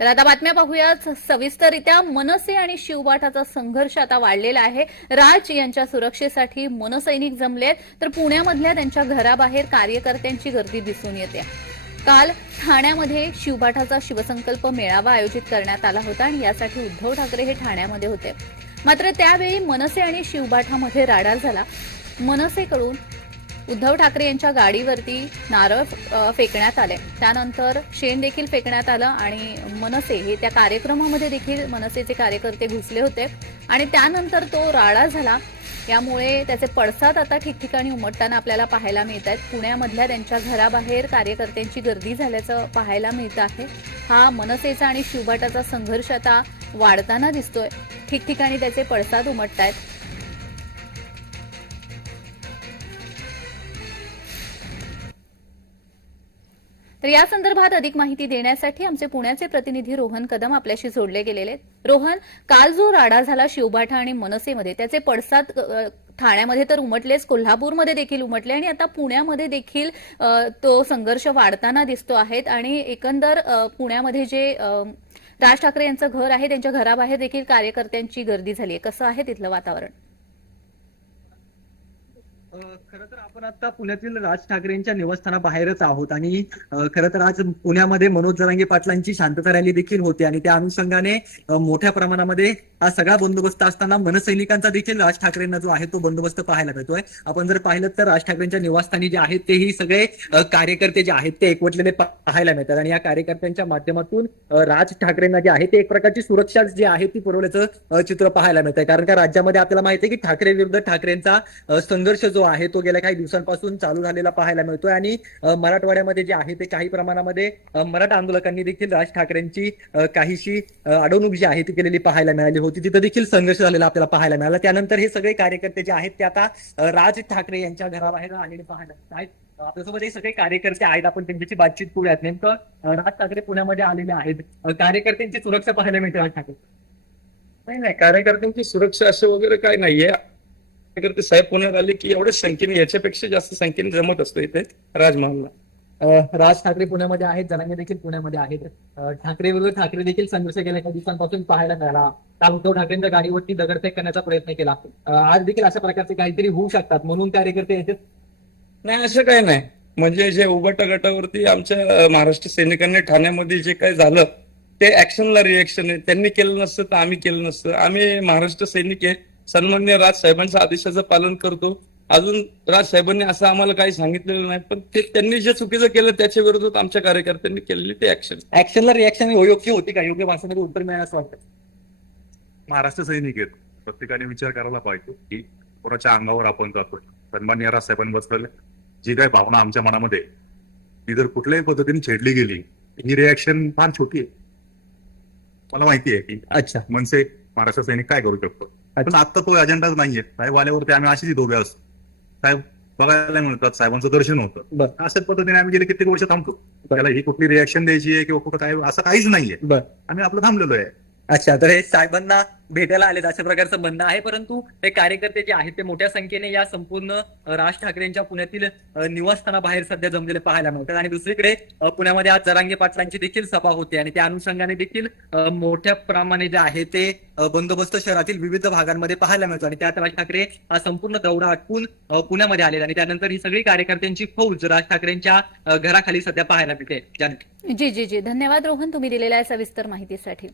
तर आता बातम्या पाहूयात. सविस्तररित्या मनसे आणि शिवबाठाचा संघर्ष आता वाढलेला आहे. राज यांच्या सुरक्षेसाठी मनसैनिक जमलेत. तर पुण्यामधल्या त्यांच्या घराबाहेर कार्यकर्त्यांची गर्दी दिसून येते. काल ठाण्यामध्ये शिवबाठाचा शिवसंकल्प मेळावा आयोजित करण्यात आला होता आणि यासाठी उद्धव ठाकरे हे ठाण्यामध्ये होते. मात्र त्यावेळी मनसे आणि शिवबाठामध्ये राडा झाला. मनसेकडून उद्धव ठाकरे यांच्या गाडीवरती नारळ फेकण्यात आले. त्यानंतर शेण देखील फेकण्यात आलं आणि मनसे हे त्या कार्यक्रमामध्ये देखील मनसेचे कार्यकर्ते घुसले होते. आणि त्यानंतर तो राळा झाला. यामुळे त्याचे पडसाद आता ठिकठिकाणी उमटताना आपल्याला पाहायला मिळत आहेत. पुण्यामधल्या त्यांच्या घराबाहेर कार्यकर्त्यांची गर्दी झाल्याचं पाहायला मिळतं आहे. हा मनसेचा आणि शिवभाटाचा संघर्ष आता वाढताना दिसतोय. ठिकठिकाणी त्याचे पडसाद उमटत आहेत तर या संदर्भात अधिक माहिती देण्यासाठी आमचे पुण्याचे प्रतिनिधी रोहन कदम आपल्याशी जोडले गेलेले रोहन काल जो राडा झाला शिवबाठा आणि मनसेमध्ये त्याचे पडसाद ठाण्यामध्ये तर उमटलेच कोल्हापूरमध्ये देखील उमटले आणि आता पुण्यामध्ये देखील तो संघर्ष वाढताना दिसतो आहेत आणि एकंदर पुण्यामध्ये जे राज ठाकरे यांचं घर आहे त्यांच्या घराबाहेर देखील कार्यकर्त्यांची गर्दी झाली आहे. कसं आहे तिथलं वातावरण? खर तर आपण आता पुण्यातील राज ठाकरेंच्या निवासस्थानाबाहेरच आहोत आणि खर तर आज पुण्यामध्ये मनोज जरांगे पाटलांची शांतता रॅली देखील होते आणि त्या अनुषंगाने मोठ्या प्रमाणामध्ये हा सगळा बंदोबस्त असताना मनसैनिकांचा देखील राज ठाकरेंना जो आहे तो बंदोबस्त पाहायला मिळतोय. आपण जर पाहिलं तर राज ठाकरेंच्या निवासस्थानी जे आहेत तेही सगळे कार्यकर्ते जे आहेत ते एकवटलेले पाहायला मिळतात आणि या कार्यकर्त्यांच्या माध्यमातून राज ठाकरेंना जे आहे ते एक प्रकारची सुरक्षा जी आहे ती पुरवल्याचं चित्र पाहायला मिळतंय. कारण का राज्यामध्ये आपल्याला माहिती आहे की ठाकरे विरुद्ध ठाकरेंचा संघर्ष जो आहे तो गेल्या काही दिवसांपासून चालू झालेला पाहायला मिळतोय. आणि मराठवाड्यामध्ये जे आहे ते काही प्रमाणामध्ये मराठा आंदोलकांनी देखील राज ठाकरेंची काहीशी अडवणूक जी आहे ती केलेली पाहायला मिळाली होती. तिथं देखील संघर्ष झालेला आपल्याला पाहायला मिळाला. त्यानंतर हे सगळे कार्यकर्ते जे आहेत ते आता राज ठाकरे यांच्या घराबाहेर आलेले पाहायला आहेत. आपल्यासोबत हे सगळे कार्यकर्ते आहेत. आपण त्यांच्याशी बातचीत करूयात. नेमकं राज ठाकरे पुण्यामध्ये आलेले आहेत. कार्यकर्त्यांची सुरक्षा पाहायला मिळते राज ठाकरे. नाही नाही. कार्यकर्त्यांची सुरक्षा असं वगैरे काय नाहीये. कार्यकर्ते साहेब पुण्यात आले की एवढ्या संख्येने याच्यापेक्षा जास्त संख्येने जमत असतो इथे राजमहलला. राज ठाकरे पुण्यामध्ये आहेत जनांगे देखील पुण्यामध्ये आहेत. ठाकरे विरुद्ध ठाकरे देखील संघर्ष गेल्या काही दिवसांपासून पाहायला मिळाला. काल उद्धव ठाकरेंच्या गाडीवरती दगडफेक करण्याचा प्रयत्न केला. आज देखील अशा प्रकारचे काहीतरी होऊ शकतात म्हणून कार्यकर्ते याच्यात नाही असं काय नाही. म्हणजे जे उबाटा गटावरती आमच्या महाराष्ट्र सैनिकांनी ठाण्यामध्ये जे काय झालं ते ऍक्शनला रिएक्शन आहे. त्यांनी केलं नसतं तर आम्ही केलं नसतं. आम्ही महाराष्ट्र सैनिक आहे. सन्मान्य राज साहेबांच्या आदेशाचं पालन करतो. अजून राज साहेबांनी असं आम्हाला काही सांगितलेलं नाही पण ते त्यांनी जे चुकीचं केलं त्याच्या विरोधात आमच्या कार्यकर्त्यांनी केलेली ते ऍक्शन ऍक्शनला रिएक्शन योग्य होती का? योग्य भाषेमध्ये उत्तर मिळालं असं वाटतं? महाराष्ट्र सैनिक आहेत. प्रत्येकाने विचार करायला पाहिजे की कोणाच्या अंगावर आपण जातोय सन्मान्य राजसाहेबांबद्दल जी काही भावना आमच्या मनामध्ये ती जर कुठल्याही पद्धतीने छेडली गेली ही रिॲक्शन फार छोटी आहे. मला माहिती आहे की अच्छा. मनसे महाराष्ट्र सैनिक काय करू शकतो? पण आता तो अजेंडाच नाहीये. साहेब आल्यावरती आम्ही अशीच उभे असतो. साहेब बघायला मिळतात साहेबांचं दर्शन होतं. बरं. अशाच पद्धतीने आम्ही गेले कित्येक वर्ष थांबतो. त्याला ही कुठली रिॲक्शन द्यायची आहे किंवा कुठं काय असं काहीच नाहीये. आम्ही आपलं थांबलेलो आहे. अच्छा तर हे साहेबांना भेटायला आलेत अशा प्रकारचं म्हणणं आहे. परंतु हे कार्यकर्ते जे आहेत ते मोठ्या संख्येने या संपूर्ण राज ठाकरेंच्या पुण्यातील निवासस्थानाबाहेर सध्या जमलेले पाहायला मिळतात. आणि दुसरीकडे पुण्यामध्ये आज जरांगे पाटलांची देखील सभा होते. आणि त्या अनुषंगाने देखील मोठ्या प्रमाणे जे आहे ते बंदोबस्त शहरातील विविध भागांमध्ये पाहायला मिळतो. आणि त्यात राज ठाकरे हा संपूर्ण दौरा आटपून पुण्यामध्ये आले आणि त्यानंतर ही सगळी कार्यकर्त्यांची फौज राज ठाकरेंच्या घराखाली सध्या पाहायला मिळते. जी जी जी. धन्यवाद रोहन तुम्ही दिलेल्या सविस्तर माहितीसाठी.